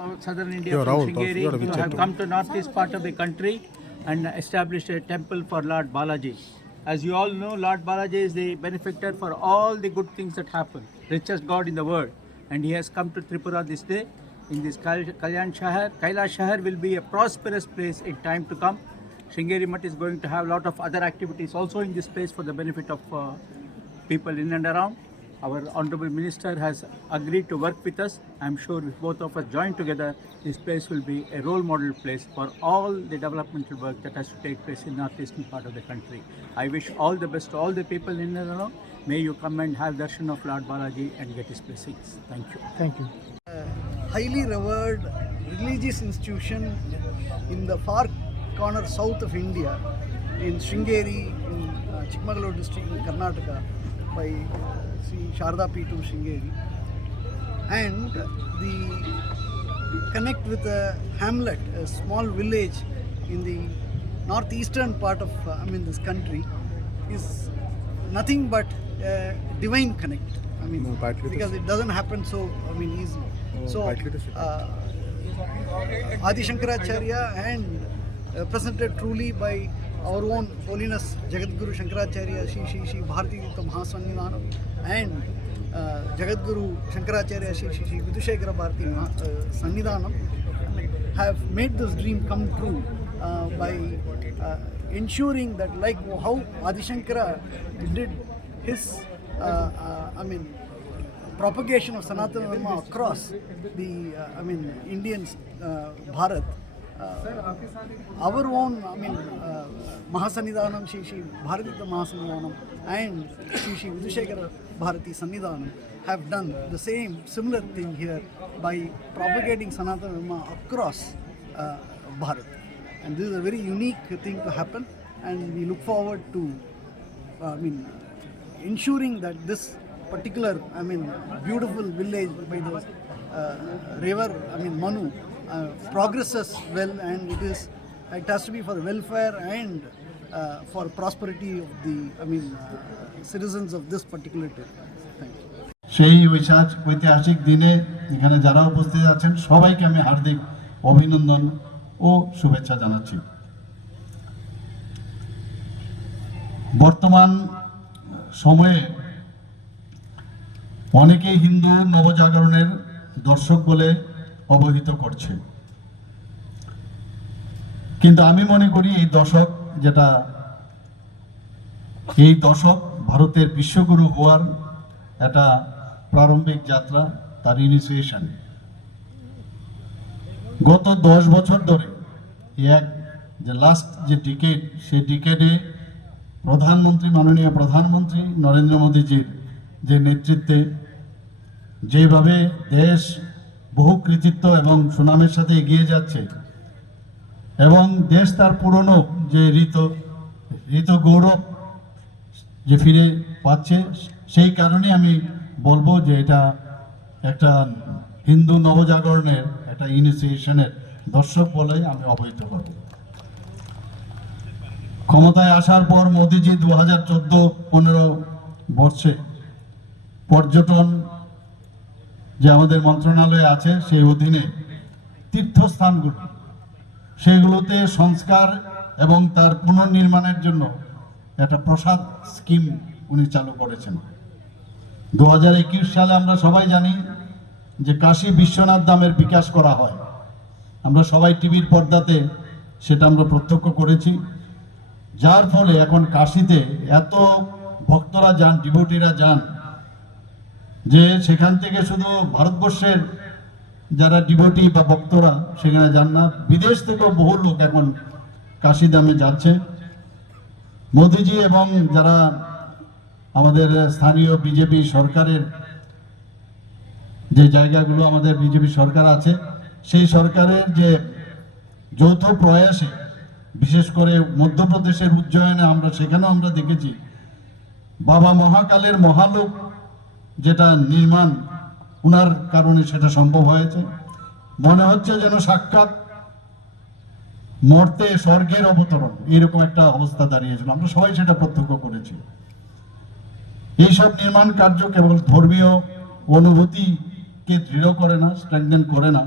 south- southern India from Rahul, Sringeri, you have come to northeast part of the country and established a temple for Lord Balaji. As you all know, Lord Balaji is the benefactor for all the good things that happen, richest God in the world. And he has come to Tripura this day. In this Kal- Kalyan Shahar, Kailash Shahar will be a prosperous place in time to come. Sringeri Mutt is going to have a lot of other activities also in this place for the benefit of uh, people in and around. Our Honorable Minister has agreed to work with us. I'm sure if both of us join together, this place will be a role model place for all the developmental work that has to take place in northeastern part of the country. I wish all the best to all the people in and around. May you come and have darshan of Lord Balaji and get his blessings. Thank you. Thank you. highly revered religious institution in the far corner south of India, in Sringeri, in uh, Chikmagalur district in Karnataka, by uh, Sri Sharda Peetam Sringeri. And the connect with a hamlet, a small village in the northeastern part of, uh, I mean, this country, is nothing but a divine connect. I mean, No, because it doesn't happen so, I mean, easily. So, uh, Adi Shankaracharya and uh, presented truly by our own holiness Jagadguru Shankaracharya Shri Shri Shri Bharati Tirtha Mahasannidhanam and uh, Jagadguru Shankaracharya Shri Shri Shri Vidushekara Bharati Maha, uh, Sannidhanam have made this dream come true uh, by uh, ensuring that like how Adi Shankara did his uh, uh, I mean propagation of Sanatana Dharma across the, uh, I mean, Indian uh, Bharat, uh, our own, I mean, uh, Mahasanidhanam, Shri Shri Bharatita Mahasanidhanam and Shri Shri Vidushekara Bharati Sannidhanam have done the same, similar thing here by propagating Sanatana Dharma across uh, Bharat. And this is a very unique thing to happen and we look forward to, uh, I mean, ensuring that this particular, I mean, beautiful village by the uh, river, I mean, Manu, uh, progresses well and it is, it has to be for the welfare and uh, for prosperity of the, I mean, uh, citizens of this particular territory. Thank you. সেই ঐতিহাসিক দিনে এখানে যারা উপস্থিত আছেন সবাইকে আমি হার্দিক অভিনন্দন ও শুভেচ্ছা জানাচ্ছি বর্তমান সময়ে অনেকেই হিন্দু নবজাগরণের দর্শক বলে অবহিত করছে। কিন্তু আমি মনে করি এই দশক যেটা, এই দশক ভারতের বিশ্বগুরু হওয়ার একটা প্রারম্ভিক যাত্রা, তার ইনিশিয়েশন গত দশ বছর ধরে এক যে লাস্ট যে ডিকেড সেই ডিকেডে প্রধানমন্ত্রী, মাননীয় প্রধানমন্ত্রী নরেন্দ্র মোদীজির যে নেতৃত্বে, যেভাবে দেশ বহু কৃতিত্ব এবং সুনামের সাথে এগিয়ে যাচ্ছে। এবং দেশ তার পুরনো যে ঋত ঋত গৌরব যে ফিরে পাচ্ছে, সেই কারণে আমি বলব যে এটা একটা হিন্দু নবজাগরণের, একটা ইনিশিয়েশনের দর্শক বলে আমি অবহিত করব। ক্ষমতায় আসার পর মোদিজি দু হাজার চোদ্দ পনেরো বর্ষে পর্যটন যে আমাদের মন্ত্রণালয়ে আছে সেই অধীনে তীর্থস্থানগুলো, সেগুলোতে সংস্কার এবং তার পুনর্নির্মাণের জন্য একটা প্রসাদ স্কিম উনি চালু করেছেন। দু হাজার একুশ সালে আমরা সবাই জানি যে কাশী বিশ্বনাথ ধামের বিকাশ করা হয়। আমরা সবাই টিভির পর্দাতে সেটা আমরা প্রত্যক্ষ করেছি। যার ফলে এখন কাশীতে এত ভক্তরা যান, ডিভোটিরা যান যে সেখান থেকে শুধু ভারতবর্ষের যারা ডিভোটি বা ভক্তরা, সেখানে যান না। বিদেশ থেকেও বহু লোক এখন কাশিদামে যাচ্ছে। মোদিজি এবং যারা আমাদের স্থানীয় বিজেপি সরকারের যে জায়গাগুলো আমাদের বিজেপি সরকার আছে, সেই সরকারের যে যৌথ প্রয়াসে, বিশেষ করে মধ্যপ্রদেশের উজ্জয়নে আমরা, সেখানেও আমরা দেখেছি, বাবা মহাকালের মহালোক যেটা নির্মাণ, উনার কারণে সেটা সম্ভব হয়েছে। মনে হচ্ছে যেন সাক্ষাৎ মর্তে স্বর্গের অবতরণ, এরকম একটা অবস্থা দাঁড়িয়েছিল। আমরা সবাই সেটা প্রত্যক্ষ করেছি। এইসব নির্মাণ কার্য কেবল ধর্মীয় অনুভূতিকে দৃঢ় করে না স্ট্রেংথেন করে না,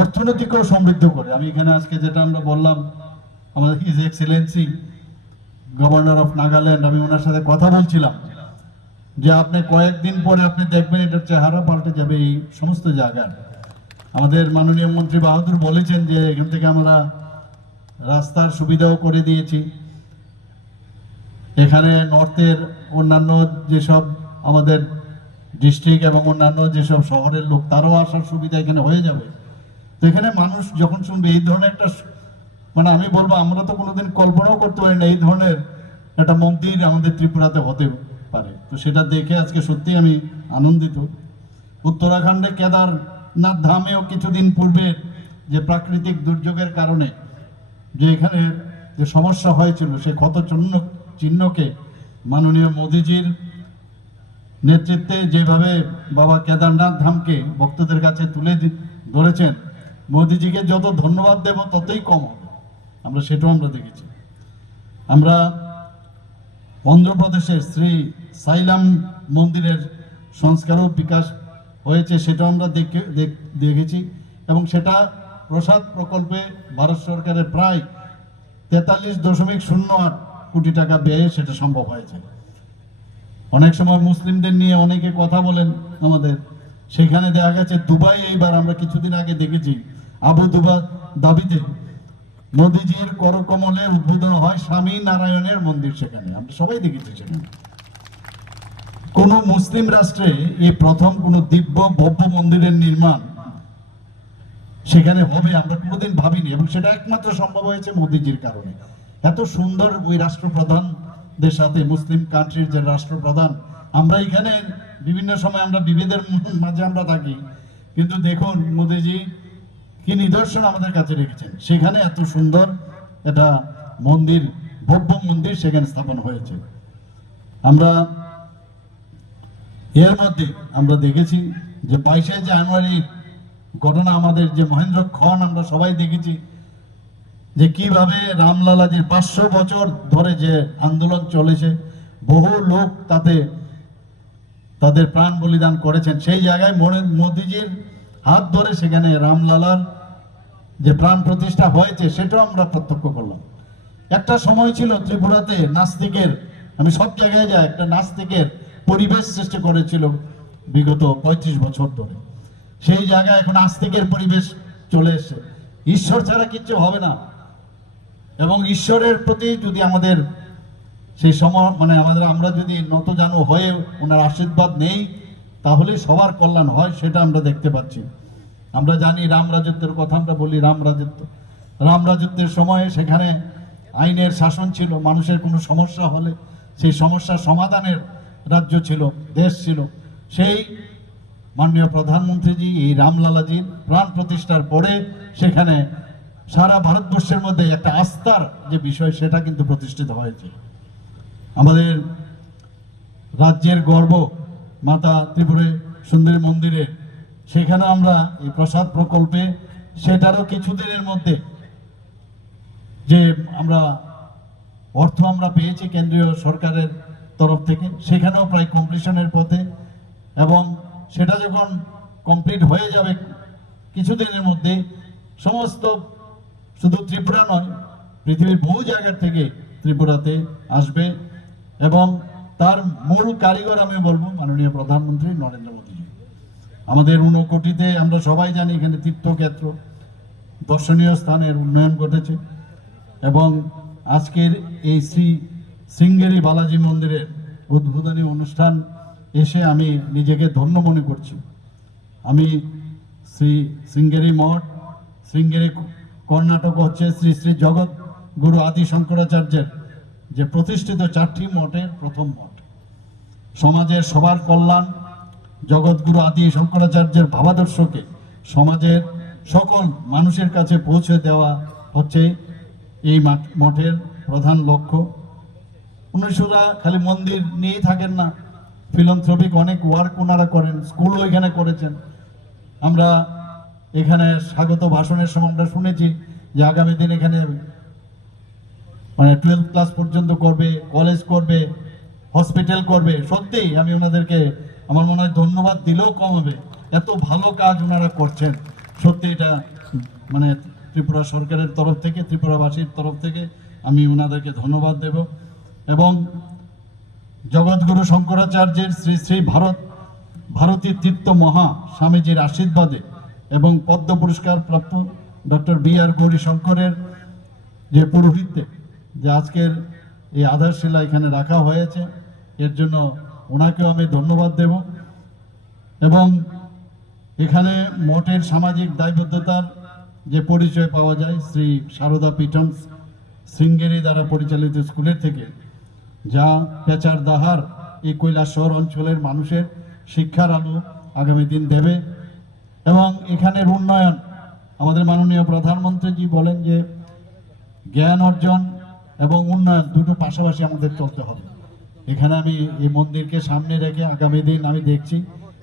অর্থনৈতিকও সমৃদ্ধ করে। আমি এখানে আজকে যেটা আমরা বললাম, আমাদের his excellency governor of Nagaland আমি ওনার সাথে কথা বলছিলাম। যে আপনি কয়েকদিন পরে আপনি দেখবেন এটার চেহারা পাল্টে যাবে এই সমস্ত জায়গার আমাদের মাননীয় মন্ত্রী বাহাদুর বলেছেন যে এখান থেকে আমরা রাস্তার সুবিধাও করে দিয়েছি। এখানে নর্থের অন্যান্য যেসব আমাদের ডিস্ট্রিক্ট এবং অন্যান্য যেসব শহরের লোক, তারও আসার সুবিধা এখানে হয়ে যাবে। তো এখানে মানুষ যখন শুনবে, এই ধরনের একটা মানে আমি বলব, আমরা তো কোনোদিন কল্পনাও করতে পারি না, এই ধরনের একটা মন্দির আমাদের ত্রিপুরাতে হতে তো সেটা দেখে আজকে সত্যি আমি আনন্দিত। উত্তরাখণ্ডে কেদারনাথ ধামেও কিছুদিন পূর্বে যে প্রাকৃতিক দুর্যোগের কারণে যে এখানে যে সমস্যা হয়েছিল, সে ক্ষত চিহ্ন চিহ্নকে মাননীয় মোদিজির নেতৃত্বে যেভাবে বাবা কেদারনাথ ধামকে ভক্তদের কাছে তুলে ধরেছেন, মোদিজিকে যত ধন্যবাদ দেব ততই কম আমরা সেটাও আমরা দেখেছি। আমরা অন্ধ্রপ্রদেশের শ্রী সাইলাম মন্দিরের সংস্কারও বিকাশ হয়েছে, সেটা আমরা দেখে, দেখ- দেখেছি। এবং সেটা প্রসাদ প্রকল্পে ভারত সরকারের প্রায় তেতাল্লিশ দশমিক শূন্য আট কোটি টাকা ব্যয়ে সেটা সম্ভব হয়েছে। অনেক সময় মুসলিমদের নিয়ে অনেকে কথা বলেন আমাদের। সেখানে দেখা গেছে, দুবাই এইবার আমরা কিছুদিন আগে দেখেছি, আবু দুবা দাবিতে মোদিজির করকমলে উদ্বোধন হয় স্বামী নারায়ণের মন্দির সেখানে। আমরা সবাই দেখেছি সেখানে। কোন মুসলিম রাষ্ট্রে এই প্রথম কোন দিব্য ভব্য মন্দিরের নির্মাণ সেখানে হবে আমরা কোনোদিন ভাবিনি এবং সেটা একমাত্র সম্ভব হয়েছে মোদিজির কারণে। এত সুন্দর ওই রাষ্ট্রপ্রধানদের সাথে মুসলিম কান্ট্রির যে রাষ্ট্রপ্রধান, আমরা এখানে বিভিন্ন সময় আমরা বিভেদের মাঝে আমরা থাকি। কিন্তু দেখুন মোদিজি কি নিদর্শন আমাদের কাছে রেখেছেন? সেখানে এত সুন্দর একটা মন্দির, ভব্য মন্দির সেখানে স্থাপন হয়েছে। আমরা এর মধ্যে আমরা দেখেছি যে বাইশে জানুয়ারির ঘটনা আমাদের যে মহেন্দ্র খন আমরা সবাই দেখেছি যে কীভাবে রামলালাজির পাঁচশো বছর ধরে যে আন্দোলন চলেছে, বহু লোক তাতে তাদের প্রাণ বলিদান করেছেন। সেই জায়গায় মোদিজির হাত ধরে সেখানে রামলালার যে প্রাণ প্রতিষ্ঠা হয়েছে, সেটাও আমরা প্রত্যক্ষ করলাম। একটা সময় ছিল ত্রিপুরাতে নাস্তিকের, আমি সব জায়গায় যাই, একটা নাস্তিকের পরিবেশ সৃষ্টি করেছিল বিগত পঁয়ত্রিশ বছর ধরে। সেই জায়গায় এখন আস্তিকের পরিবেশ চলে এসেছে। ঈশ্বর ছাড়া কিচ্ছু হবে না। এবং ঈশ্বরের প্রতি যদি আমাদের সেই সময় মানে আমাদের, আমরা যদি নত জানু হয়ে ওনার আশীর্বাদ নেই, তাহলে সবার কল্যাণ হয়, সেটা আমরা দেখতে পাচ্ছি। আমরা জানি রাম রাজত্বের কথা, আমরা বলি রাম রাজত্ব। রাম রাজত্বের সময়ে সেখানে আইনের শাসন ছিল, মানুষের কোনো সমস্যা হলে সেই সমস্যার সমাধানের রাজ্য ছিল, দেশ ছিল। সেই মাননীয় প্রধানমন্ত্রীজি, এই রামলালাজির প্রাণ প্রতিষ্ঠার পরে সেখানে সারা ভারতবর্ষের মধ্যে একটা আস্থার যে বিষয়, সেটা কিন্তু প্রতিষ্ঠিত হয়েছে। আমাদের রাজ্যের গর্ব, মাতা ত্রিপুরে সুন্দরী মন্দিরে সেখানে আমরা এই প্রসাদ প্রকল্পে সেটারও কিছুদিনের মধ্যে যে আমরা অর্থ আমরা পেয়েছি কেন্দ্রীয় সরকারের তরফ থেকে, সেখানেও প্রায় কমপ্লিশনের পথে এবং সেটা যখন কমপ্লিট হয়ে যাবে কিছুদিনের মধ্যে, সমস্ত শুধু ত্রিপুরা নয়, পৃথিবীর বহু জায়গার থেকে ত্রিপুরাতে আসবে এবং তার মূল কারিগর আমি বলব মাননীয় প্রধানমন্ত্রী নরেন্দ্র মোদী। আমাদের ঊনকোটিতে আমরা সবাই জানি এখানে তীর্থক্ষেত্র। দর্শনীয় স্থানের উন্নয়ন ঘটেছে এবং আজকের এই শ্রী শৃঙ্গেরি বালাজি মন্দিরের উদ্বোধনী অনুষ্ঠান এসে আমি নিজেকে ধন্য মনে করছি। আমি শ্রী শৃঙ্গেরি মঠ, শৃঙ্গেরি কর্ণাটক হচ্ছে শ্রী শ্রী জগৎ গুরু আদি শঙ্করাচার্যের যে প্রতিষ্ঠিত চারটি মঠের প্রথম মঠ। সমাজের সবার কল্যাণ জগৎগুরু আদি শঙ্করাচার্যের ভাবাদর্শকে সমাজের সকল মানুষের কাছে পৌঁছে দেওয়া হচ্ছে এই মাঠ- মঠের প্রধান লক্ষ্য। উনিশরা খালি মন্দির নিয়েই থাকেন না। ফিলন্থ্রপিক অনেক ওয়ার্ক ওনারা করেন, স্কুলও এখানে করেছেন। আমরা এখানে স্বাগত ভাষণের সময় আমরা শুনেছি যে আগামী দিন এখানে মানে টুয়েলভ ক্লাস পর্যন্ত করবে কলেজ করবে হসপিটাল করবে। সত্যিই আমি ওনাদেরকে আমার মনে হয় ধন্যবাদ দিলেও কম হবে। এত ভালো কাজ ওনারা করছেন। সত্যি এটা মানে ত্রিপুরা সরকারের তরফ থেকে, ত্রিপুরাবাসীর তরফ থেকে আমি ওনাদেরকে ধন্যবাদ দেব। এবং জগৎগুরু শঙ্করাচার্যের শ্রী শ্রী ভারত, ভারতী তীর্থ মহা স্বামীজির আশীর্বাদে এবং পদ্ম পুরস্কার প্রাপ্ত ডক্টর বি আর গৌরী শঙ্করের যে পুরোহিত্যে যে আজকের এই আধারশিলা এখানে রাখা হয়েছে, এর জন্য ওনাকেও আমি ধন্যবাদ দেব। এবং এখানে মঠের সামাজিক দায়বদ্ধতার যে পরিচয় পাওয়া যায়, শ্রী সারদা পিটনস শৃঙ্গেরি দ্বারা পরিচালিত স্কুলের থেকে, যা পেচার দাহার এই কৈলাসহর অঞ্চলের মানুষের শিক্ষার আলো আগামী দিন দেবে। এবং এখানের উন্নয়ন, আমাদের মাননীয় প্রধানমন্ত্রীজি বলেন যে জ্ঞান অর্জন এবং উন্নয়ন দুটো পাশাপাশি আমাদের চলতে হবে। এখানে আমি এই মন্দিরকে সামনে রেখে আগামী দিন আমি দেখছি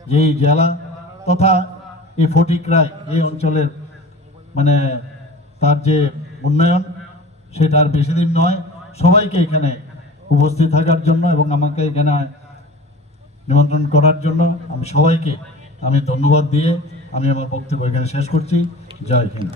যে এই জেলা তথা এই ফটিকরাই এই অঞ্চলের মানে তার যে উন্নয়ন, সেটা আর বেশি দিন নয়, সবাইকে এখানে উপস্থিত থাকার জন্য এবং আমাকে এখানে নিমন্ত্রণ করার জন্য আমি সবাইকে আমি ধন্যবাদ দিয়ে আমি আমার বক্তব্য এখানে শেষ করছি। জয় হিন্দ।